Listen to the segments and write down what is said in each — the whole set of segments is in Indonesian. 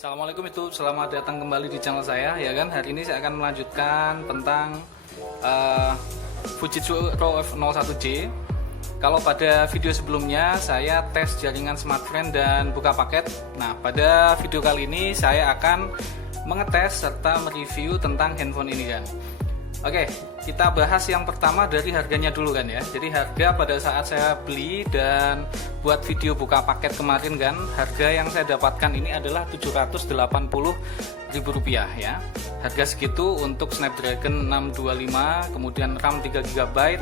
Assalamualaikum selamat datang kembali di channel saya ya kan. Hari ini saya akan melanjutkan tentang Fujitsu RAW F01J. Kalau pada video sebelumnya saya tes jaringan smartfren dan buka paket. Nah, pada video kali ini saya akan mengetes serta mereview tentang handphone ini kan. Oke, kita bahas yang pertama dari harganya dulu kan ya. Jadi harga pada saat saya beli dan buat video buka paket kemarin kan, harga yang saya dapatkan ini adalah Rp780.000 ya. Harga segitu untuk Snapdragon 625, kemudian RAM 3GB,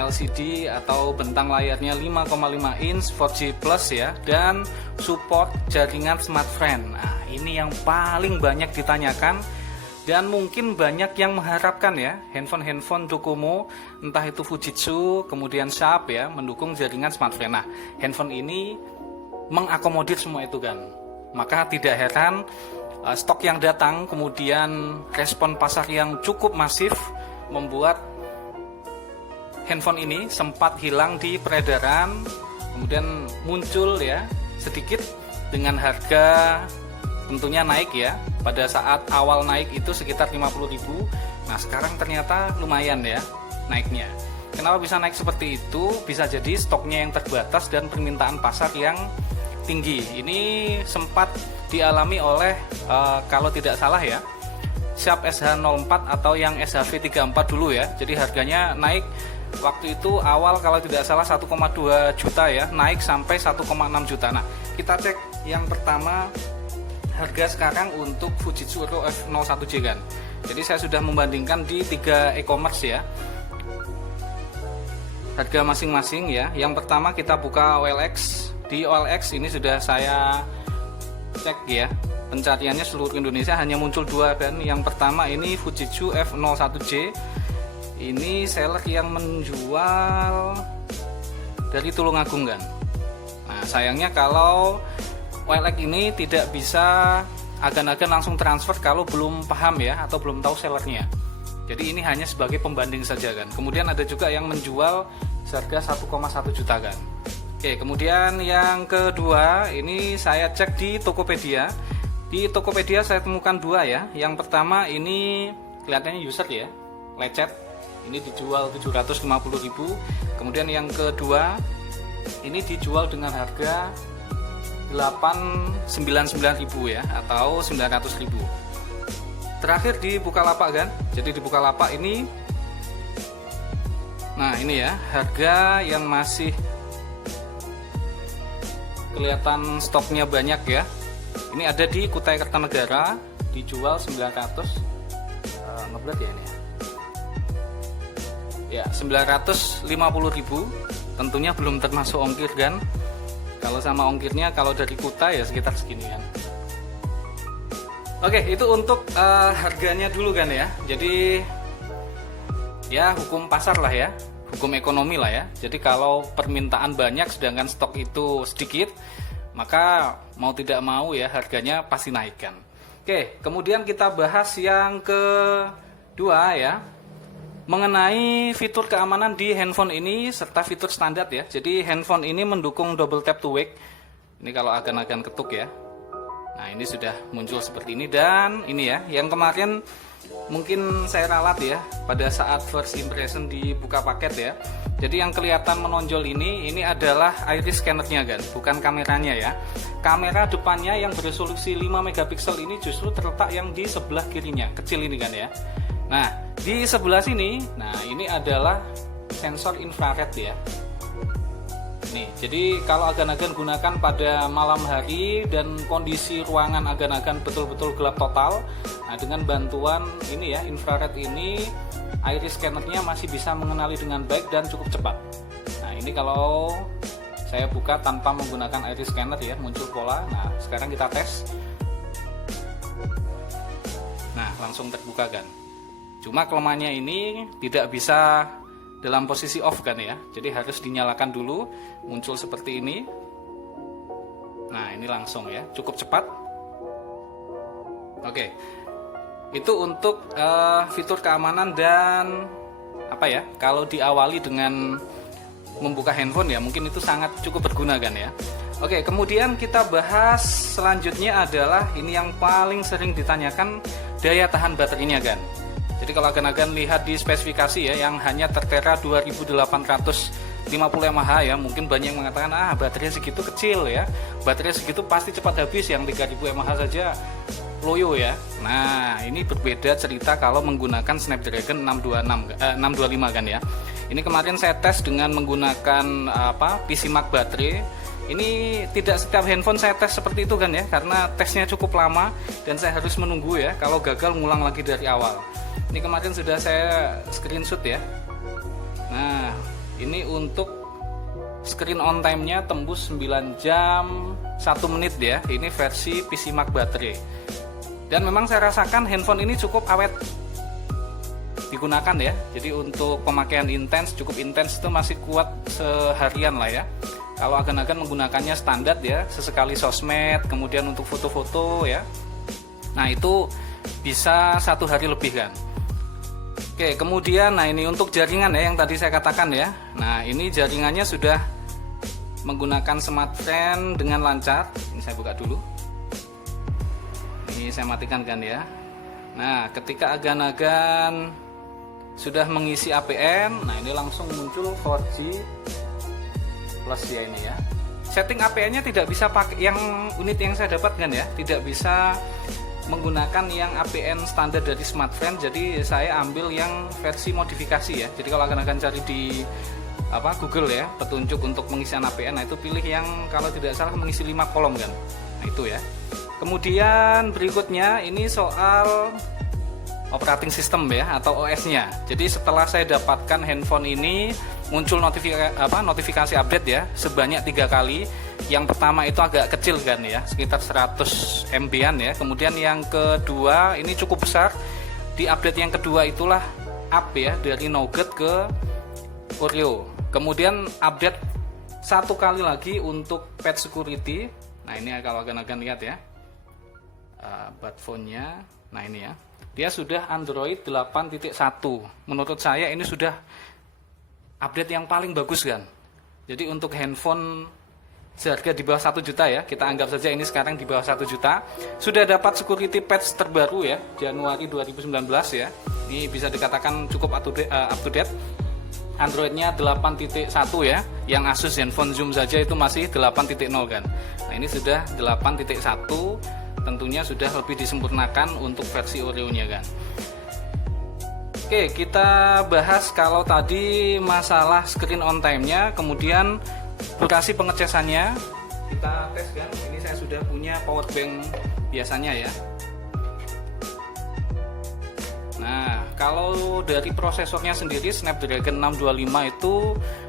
LCD atau bentang layarnya 5,5 inch 4G Plus ya, dan support jaringan smartfren. Nah, ini yang paling banyak ditanyakan. Dan mungkin banyak yang mengharapkan ya, handphone Docomo, entah itu Fujitsu, kemudian Sharp ya, mendukung jaringan smartphone. Nah, handphone ini mengakomodir semua itu kan. Maka tidak heran stok yang datang, kemudian respon pasar yang cukup masif, membuat handphone ini sempat hilang di peredaran, kemudian muncul ya sedikit dengan harga tentunya naik ya. Pada saat awal naik itu sekitar 50.000. Nah, sekarang ternyata lumayan ya naiknya. Kenapa bisa naik seperti itu? Bisa jadi stoknya yang terbatas dan permintaan pasar yang tinggi. Ini sempat dialami oleh kalau tidak salah ya, Sharp SH04 atau yang SHV34 dulu ya. Jadi harganya naik waktu itu awal kalau tidak salah 1,2 juta ya, naik sampai 1,6 juta. Nah, kita cek yang pertama harga sekarang untuk Fujitsu RAW F01J kan. Jadi saya sudah membandingkan di 3 e-commerce ya, harga masing-masing ya. Yang pertama kita buka OLX. Di OLX ini sudah saya cek ya, pencariannya seluruh Indonesia hanya muncul 2 kan. Yang pertama ini Fujitsu F01J. Ini seller yang menjual dari Tulungagung kan. Nah, sayangnya kalau OLX ini tidak bisa agan-agan langsung transfer kalau belum paham ya, atau belum tahu sellernya. Jadi ini hanya sebagai pembanding saja kan. Kemudian ada juga yang menjual seharga 1,1 juta kan. Oke, kemudian yang kedua ini saya cek di Tokopedia. Di Tokopedia saya temukan 2 ya. Yang pertama ini kelihatannya user ya, lecet. Ini dijual 750.000. Kemudian yang kedua ini dijual dengan harga 899.000 ya, atau 900.000. Terakhir di Bukalapak kan. Jadi di Bukalapak ini, nah ini ya harga yang masih kelihatan stoknya banyak ya. Ini ada di Kutai Kertanegara, dijual 900 ngeblat ya ini ya, 950.000. tentunya belum termasuk ongkir kan. Kalau sama ongkirnya, kalau dari Kuta ya sekitar segini kan. Oke, itu untuk harganya dulu kan ya. Jadi ya hukum pasar lah ya, hukum ekonomi lah ya. Jadi kalau permintaan banyak sedangkan stok itu sedikit, maka mau tidak mau ya harganya pasti naik kan. Oke, kemudian kita bahas yang kedua ya, mengenai fitur keamanan di handphone ini serta fitur standar ya. Jadi handphone ini mendukung double tap to wake. Ini kalau agan-agan ketuk ya. Nah, ini sudah muncul seperti ini. Dan ini ya, yang kemarin mungkin saya ralat ya pada saat first impression di buka paket ya. Jadi yang kelihatan menonjol ini adalah iris scannernya kan, bukan kameranya ya. Kamera depannya yang beresolusi 5 megapiksel ini justru terletak yang di sebelah kirinya, kecil ini kan ya. Nah, di sebelah sini, nah ini adalah sensor infrared ya. Nih, jadi kalau agan-agan gunakan pada malam hari dan kondisi ruangan agan-agan betul-betul gelap total, nah dengan bantuan ini ya, infrared ini, iris scannernya masih bisa mengenali dengan baik dan cukup cepat. Nah, ini kalau saya buka tanpa menggunakan iris scanner ya, muncul pola. Nah, sekarang kita tes. Nah, langsung terbuka kan. Cuma kelemahannya ini tidak bisa dalam posisi off kan ya. Jadi harus dinyalakan dulu, muncul seperti ini. Nah, ini langsung ya, cukup cepat. Oke. Itu untuk fitur keamanan dan apa ya? Kalau diawali dengan membuka handphone ya, mungkin itu sangat cukup berguna kan ya. Oke, kemudian kita bahas selanjutnya adalah ini yang paling sering ditanyakan, daya tahan baterainya kan. Jadi kalau agan-agan lihat di spesifikasi ya, yang hanya tertera 2850 mAh ya, mungkin banyak yang mengatakan baterai segitu kecil ya, baterai segitu pasti cepat habis, yang 3000 mAh saja loyo ya. Nah ini berbeda cerita kalau menggunakan Snapdragon 625 kan ya. Ini kemarin saya tes dengan menggunakan PCMark baterai. Ini tidak setiap handphone saya tes seperti itu kan ya, karena tesnya cukup lama dan saya harus menunggu ya, kalau gagal ngulang lagi dari awal. Ini kemarin sudah saya screenshot ya. Nah ini untuk screen on time-nya tembus 9 jam 1 menit ya. Ini versi PCMark baterai. Dan memang saya rasakan handphone ini cukup awet digunakan ya. Jadi untuk pemakaian intens, cukup intens, itu masih kuat seharian lah ya. Kalau agan-agan menggunakannya standar ya, sesekali sosmed, kemudian untuk foto-foto ya, nah itu bisa 1 hari lebih kan. Oke, kemudian nah ini untuk jaringan ya, yang tadi saya katakan ya. Nah ini jaringannya sudah menggunakan SmartFriend dengan lancar. Ini saya buka dulu. Ini saya matikan kan ya. Nah ketika agan-agan sudah mengisi APN, nah ini langsung muncul 4G Plus ya ini ya. Setting APN-nya tidak bisa pakai yang unit yang saya dapatkan ya, tidak bisa menggunakan yang APN standar dari SmartFriend. Jadi saya ambil yang versi modifikasi ya. Jadi kalau akan cari di Google ya, petunjuk untuk pengisian APN, nah itu pilih yang kalau tidak salah mengisi 5 kolom kan. Nah itu ya. Kemudian berikutnya ini soal operating system ya, atau OS-nya. Jadi setelah saya dapatkan handphone ini, muncul notifikasi update ya, sebanyak 3 kali. Yang pertama itu agak kecil kan ya, sekitar 100 MB-an ya. Kemudian yang kedua ini cukup besar. Di update yang kedua itulah up ya, dari Nougat ke Oreo. Kemudian update 1 kali lagi untuk pet security. Nah ini kalau akan lihat ya, phone-nya. Nah ini ya, dia sudah Android 8.1. Menurut saya ini sudah update yang paling bagus kan. Jadi untuk handphone seharga di bawah 1 juta ya, kita anggap saja ini sekarang di bawah 1 juta, sudah dapat security patch terbaru ya, Januari 2019 ya. Ini bisa dikatakan cukup up to date. Androidnya 8.1 ya, yang Asus Zenfone Zoom saja itu masih 8.0 kan. Nah ini sudah 8.1, tentunya sudah lebih disempurnakan untuk versi Oreo-nya kan. Oke, kita bahas kalau tadi masalah screen on time-nya, kemudian durasi pengecasannya kita tes kan. Ini saya sudah punya power bank biasanya ya. Nah, kalau dari prosesornya sendiri Snapdragon 625 itu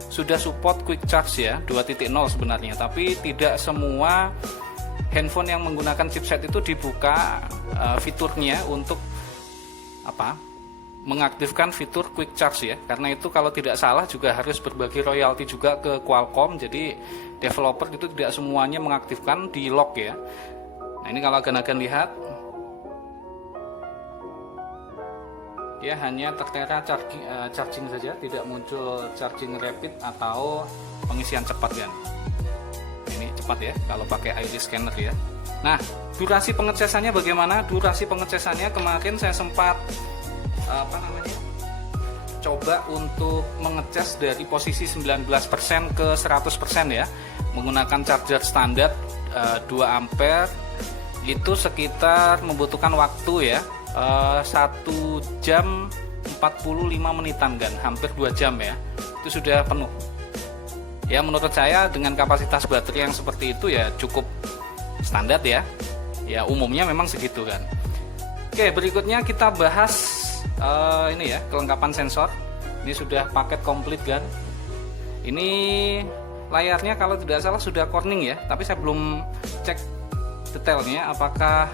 sudah support quick charge ya, 2.0 sebenarnya, tapi tidak semua handphone yang menggunakan chipset itu dibuka fiturnya untuk mengaktifkan fitur quick charge ya. Karena itu kalau tidak salah juga harus berbagi royalti juga ke Qualcomm. Jadi developer itu tidak semuanya mengaktifkan di lock ya. Nah ini kalau akan lihat, dia hanya tertera charging saja, tidak muncul charging rapid atau pengisian cepat kan. Ini cepat ya kalau pakai iris scanner ya. Nah durasi pengecasannya bagaimana? Durasi pengecasannya kemarin saya sempat coba untuk mengecas dari posisi 19% ke 100% ya, menggunakan charger standar 2 ampere. Itu sekitar membutuhkan waktu ya 1 jam 45 menitan kan, hampir 2 jam ya, itu sudah penuh ya. Menurut saya dengan kapasitas baterai yang seperti itu ya cukup standar ya, umumnya memang segitu kan. Oke, berikutnya kita bahas ini ya, kelengkapan sensor. Ini sudah paket komplit kan. Ini layarnya kalau tidak salah sudah Corning ya, tapi saya belum cek detailnya apakah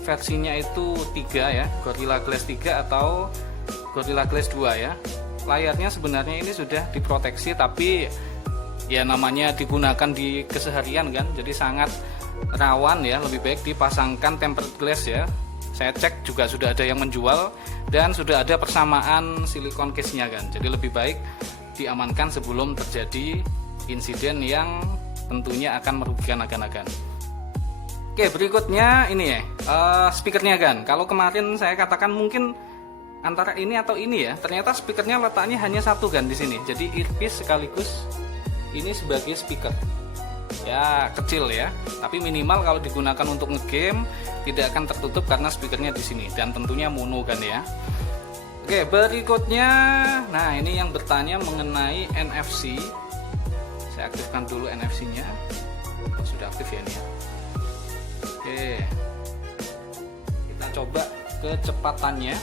versinya itu 3 ya, Gorilla Glass 3 atau Gorilla Glass 2 ya. Layarnya sebenarnya ini sudah diproteksi, tapi ya namanya digunakan di keseharian kan, jadi sangat rawan ya, lebih baik dipasangkan tempered glass ya. Saya cek juga sudah ada yang menjual dan sudah ada persamaan silikon case-nya kan. Jadi lebih baik diamankan sebelum terjadi insiden yang tentunya akan merugikan agan-agan. Oke, berikutnya ini ya, speakernya kan. Kalau kemarin saya katakan mungkin antara ini atau ini ya, ternyata speakernya letaknya hanya satu kan di sini. Jadi earpiece sekaligus ini sebagai speaker. Ya kecil ya, tapi minimal kalau digunakan untuk ngegame tidak akan tertutup karena speakernya di sini dan tentunya mono kan ya. Oke, berikutnya, nah ini yang bertanya mengenai NFC. Saya aktifkan dulu NFC-nya. Sudah aktif ya ini ya. Oke, kita coba kecepatannya.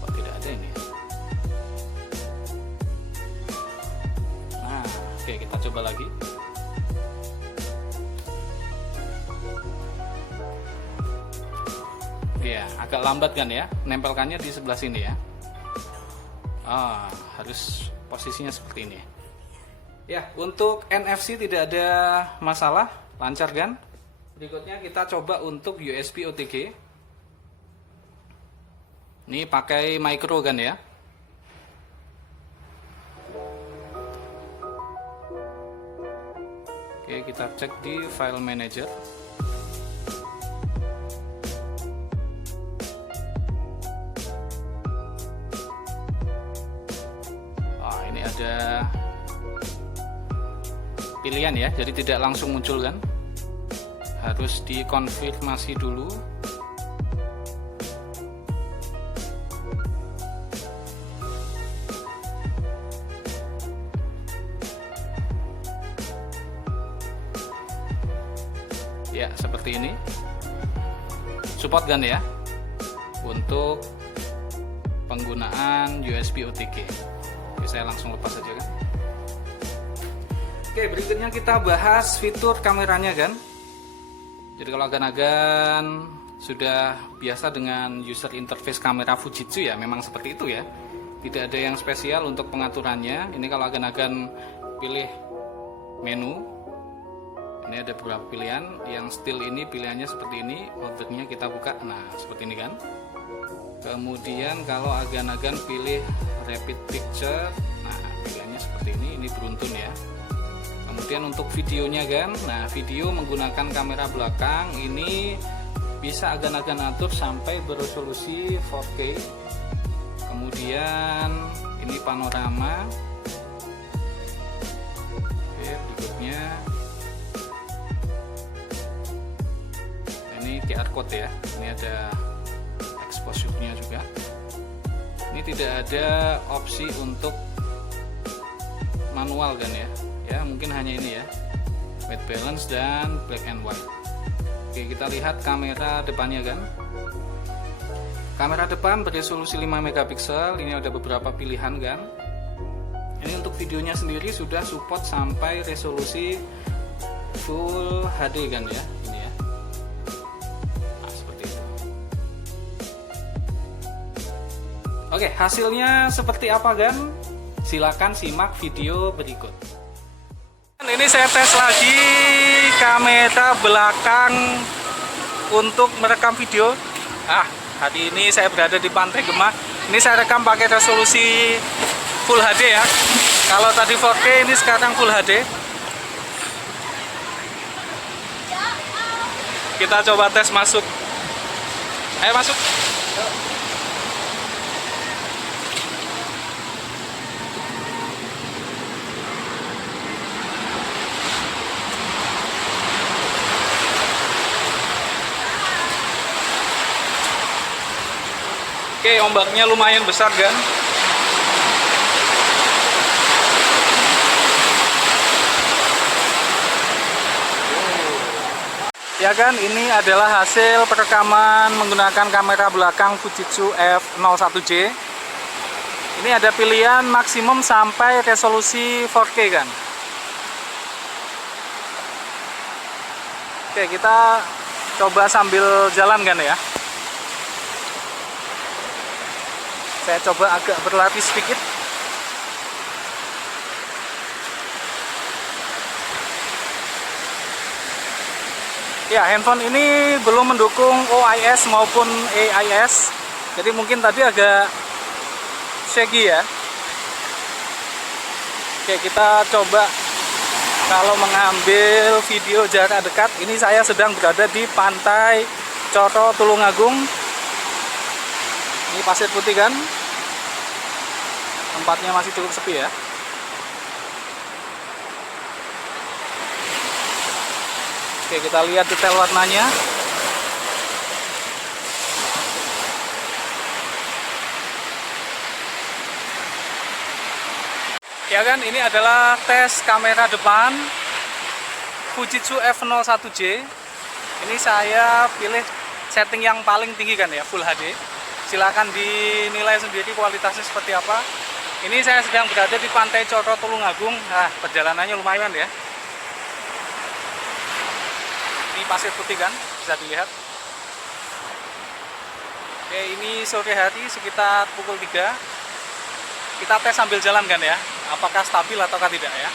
Kok tidak ada ini? Nah, oke, kita coba lagi. Ya, agak lambat kan ya, nempelkannya di sebelah sini ya. Harus posisinya seperti ini. Ya, untuk NFC tidak ada masalah, lancar kan? Berikutnya kita coba untuk USB OTG. Ini pakai micro kan ya? Oke, kita cek di file manager. Ini ada pilihan ya, jadi tidak langsung muncul kan, harus dikonfirmasi dulu. Ya seperti ini, support kan ya untuk penggunaan USB OTG. Oke, saya langsung lepas saja kan. Oke, berikutnya kita bahas fitur kameranya kan. Jadi kalau agan-agan sudah biasa dengan user interface kamera Fujitsu ya, memang seperti itu ya. Tidak ada yang spesial untuk pengaturannya. Ini kalau agan-agan pilih menu, ini ada beberapa pilihan. Yang still ini pilihannya seperti ini, ordernya kita buka. Nah, seperti ini kan. Kemudian kalau agan-agan pilih rapid picture, nah pilihannya seperti ini beruntun ya. Kemudian untuk videonya kan, nah video menggunakan kamera belakang ini bisa agan-agan atur sampai beresolusi 4K. Kemudian ini panorama. Oke, berikutnya ini QR code ya, ini ada exposure-nya juga. Ini tidak ada opsi untuk manual kan ya. Ya mungkin hanya ini ya, white balance dan black and white. Oke, kita lihat kamera depannya kan. Kamera depan beresolusi 5 megapiksel. Ini ada beberapa pilihan kan. Ini untuk videonya sendiri sudah support sampai resolusi Full HD kan ya. Ini ya. Nah, seperti itu. Oke, hasilnya seperti apa kan? Silakan simak video berikut. Ini saya tes lagi kamera belakang untuk merekam video. Hari ini saya berada di Pantai Gemah. Ini saya rekam pakai resolusi Full HD ya. Kalau tadi 4K, ini sekarang Full HD. Kita coba tes masuk. Ayo masuk. Oke, ombaknya lumayan besar kan. Ya kan, ini adalah hasil perekaman menggunakan kamera belakang Fujitsu F01J. Ini ada pilihan maksimum sampai resolusi 4K kan. Oke, kita coba sambil jalan kan ya. Saya coba agak berlari sedikit. Ya, handphone ini belum mendukung OIS maupun AIS. Jadi mungkin tadi agak shaky ya. Oke, kita coba kalau mengambil video jarak dekat. Ini saya sedang berada di Pantai Coro Tulungagung. Ini pasir putih kan, tempatnya masih cukup sepi ya. Oke, kita lihat detail warnanya. Ya kan, ini adalah tes kamera depan Fujitsu F01J. Ini saya pilih setting yang paling tinggi kan ya, Full HD. Silakan dinilai sendiri kualitasnya seperti apa. Ini saya sedang berada di Pantai Coro Tulungagung. Nah, perjalanannya lumayan ya. Ini pasir putih kan, bisa dilihat. Oke, ini sore hari sekitar pukul 3. Kita tes sambil jalan kan ya, apakah stabil ataukah tidak ya.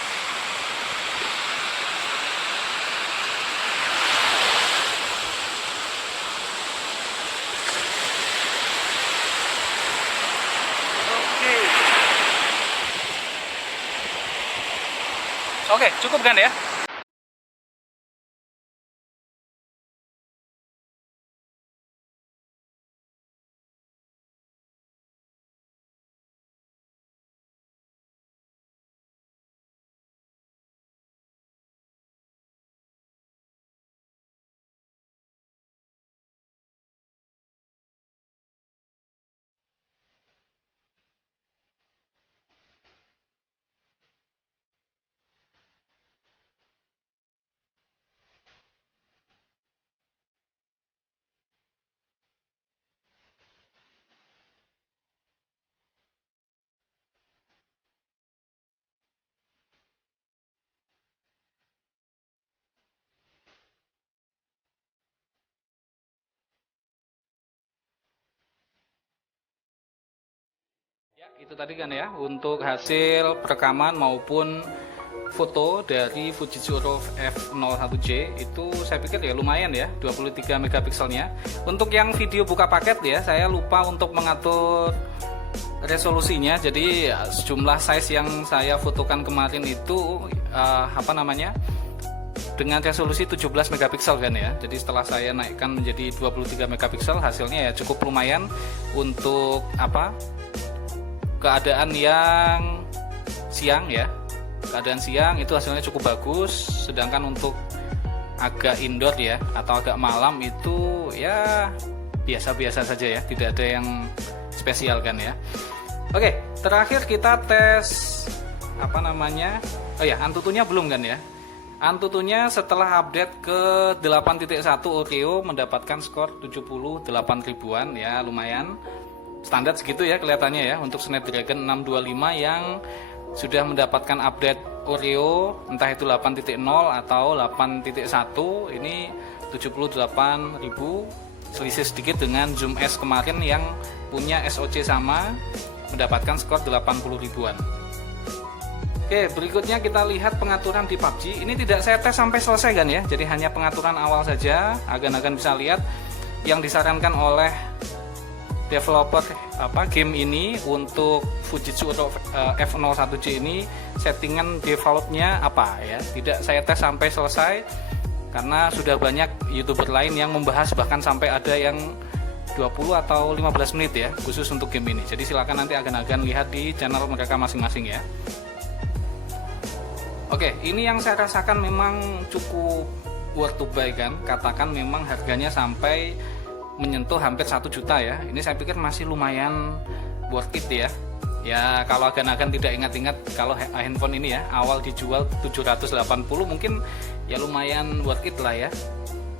Oke, cukup kan ya. Ya, itu tadi kan ya untuk hasil perekaman maupun foto dari Fujitsu F01J. Itu saya pikir ya lumayan ya, 23 megapikselnya. Untuk yang video buka paket ya, saya lupa untuk mengatur resolusinya. Jadi sejumlah size yang saya fotokan kemarin itu dengan resolusi 17 megapiksel kan ya. Jadi setelah saya naikkan menjadi 23 megapiksel, hasilnya ya cukup lumayan untuk keadaan yang siang ya. Keadaan siang itu hasilnya cukup bagus. Sedangkan untuk agak indoor ya atau agak malam itu ya biasa-biasa saja ya, tidak ada yang spesial kan ya. Oke, terakhir kita tes Antutunya belum kan ya. Antutunya setelah update ke 8.1 Oreo mendapatkan skor 78 ribuan ya, lumayan. Standar segitu ya kelihatannya ya untuk Snapdragon 625 yang sudah mendapatkan update Oreo entah itu 8.0 atau 8.1. Ini 78.000, selisih sedikit dengan Zoom S kemarin yang punya SoC sama, mendapatkan skor 80 ribuan. Oke, berikutnya kita lihat pengaturan di PUBG. Ini tidak saya tes sampai selesai kan ya, jadi hanya pengaturan awal saja. Agan-agan bisa lihat yang disarankan oleh developer game ini untuk Fujitsu F01J ini, settingan defaultnya apa ya. Tidak saya tes sampai selesai karena sudah banyak YouTuber lain yang membahas, bahkan sampai ada yang 20 atau 15 menit ya khusus untuk game ini. Jadi silakan nanti agan-agan lihat di channel mereka masing-masing ya. Oke, ini yang saya rasakan memang cukup worth to buy kan. Katakan memang harganya sampai menyentuh hampir 1 juta ya. Ini saya pikir masih lumayan worth it ya. Ya kalau agan-agan tidak ingat-ingat kalau handphone ini ya awal dijual 780 mungkin ya lumayan worth it lah ya.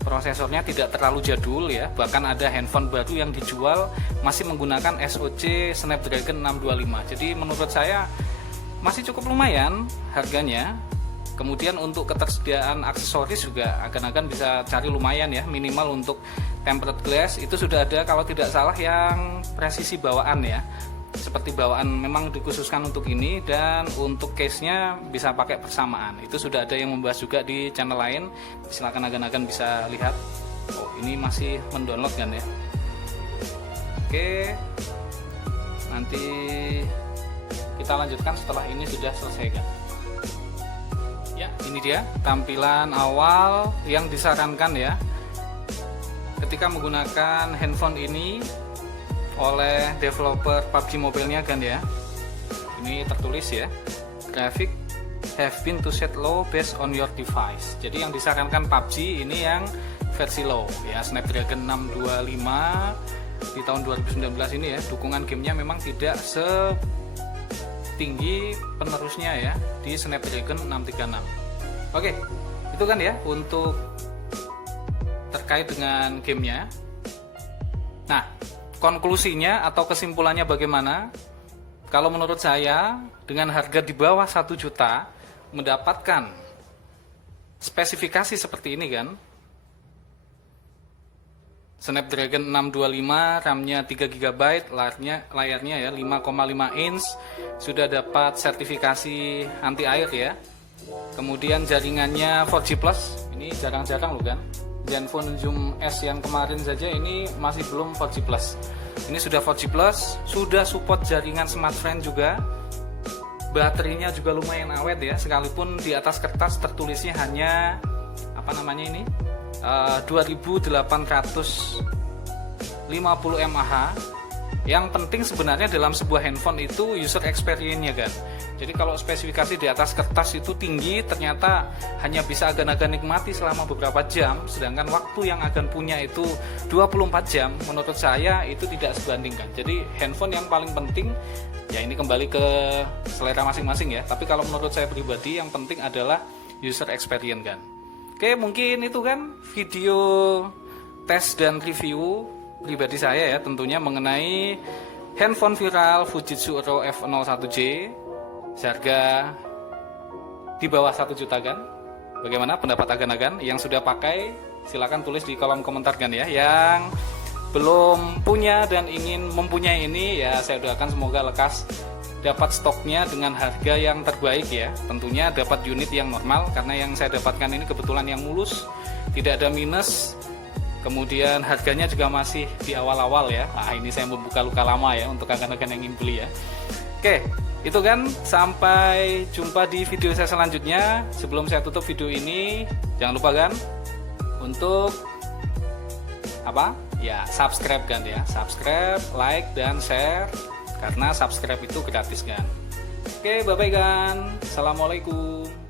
Prosesornya tidak terlalu jadul ya. Bahkan ada handphone baru yang dijual masih menggunakan SoC Snapdragon 625. Jadi menurut saya masih cukup lumayan harganya. Kemudian untuk ketersediaan aksesoris juga agan-agan bisa cari lumayan ya. Minimal untuk tempered glass itu sudah ada kalau tidak salah yang presisi bawaan ya, seperti bawaan memang dikhususkan untuk ini. Dan untuk case-nya bisa pakai persamaan, itu sudah ada yang membahas juga di channel lain. Silakan agan-agan bisa lihat. Oh, ini masih mendownload kan ya. Oke, nanti kita lanjutkan setelah ini sudah selesai kan. ini dia tampilan awal yang disarankan ya ketika menggunakan handphone ini oleh developer PUBG Mobile-nya kan ya. Ini tertulis ya, graphic have been to set low based on your device. Jadi yang disarankan PUBG ini yang versi low ya, Snapdragon 625 di tahun 2019 ini ya. Dukungan gamenya memang tidak setinggi penerusnya ya di Snapdragon 636. Oke, itu kan ya untuk terkait dengan gamenya. Nah, konklusinya atau kesimpulannya bagaimana? Kalau menurut saya, dengan harga di bawah 1 juta mendapatkan spesifikasi seperti ini kan, Snapdragon 625, RAM-nya 3 GB, layarnya ya 5,5 inch, sudah dapat sertifikasi anti air ya. Kemudian jaringannya 4G Plus, ini jarang-jarang loh kan. Zenfone Zoom S yang kemarin saja ini masih belum 4G Plus. Ini sudah 4G Plus, sudah support jaringan smartphone juga. Baterainya juga lumayan awet ya, sekalipun di atas kertas tertulisnya hanya apa namanya ini 2850 mAh. Yang penting sebenarnya dalam sebuah handphone itu user experience-nya kan. Jadi kalau spesifikasi di atas kertas itu tinggi, ternyata hanya bisa agan-agan nikmati selama beberapa jam, sedangkan waktu yang agan punya itu 24 jam, menurut saya itu tidak sebandingkan. Jadi handphone yang paling penting, ya ini kembali ke selera masing-masing ya, tapi kalau menurut saya pribadi yang penting adalah user experience kan. Oke, mungkin itu kan video tes dan review pribadi saya ya, tentunya mengenai handphone viral Fujitsu Oro F01J seharga di bawah 1 juta kan. Bagaimana pendapat agan-agan yang sudah pakai? Silahkan tulis di kolom komentar kan ya. Yang belum punya dan ingin mempunyai ini ya, saya doakan semoga lekas dapat stoknya dengan harga yang terbaik ya. Tentunya dapat unit yang normal, karena yang saya dapatkan ini kebetulan yang mulus, tidak ada minus. Kemudian harganya juga masih di awal-awal ya. Nah, ini saya membuka luka lama ya untuk agan-agan yang ingin beli ya. Oke, itu kan, sampai jumpa di video saya selanjutnya. Sebelum saya tutup video ini, jangan lupa kan untuk apa? Ya, subscribe kan ya. Subscribe, like dan share, karena subscribe itu gratis kan. Oke, bye bye kan. Assalamualaikum.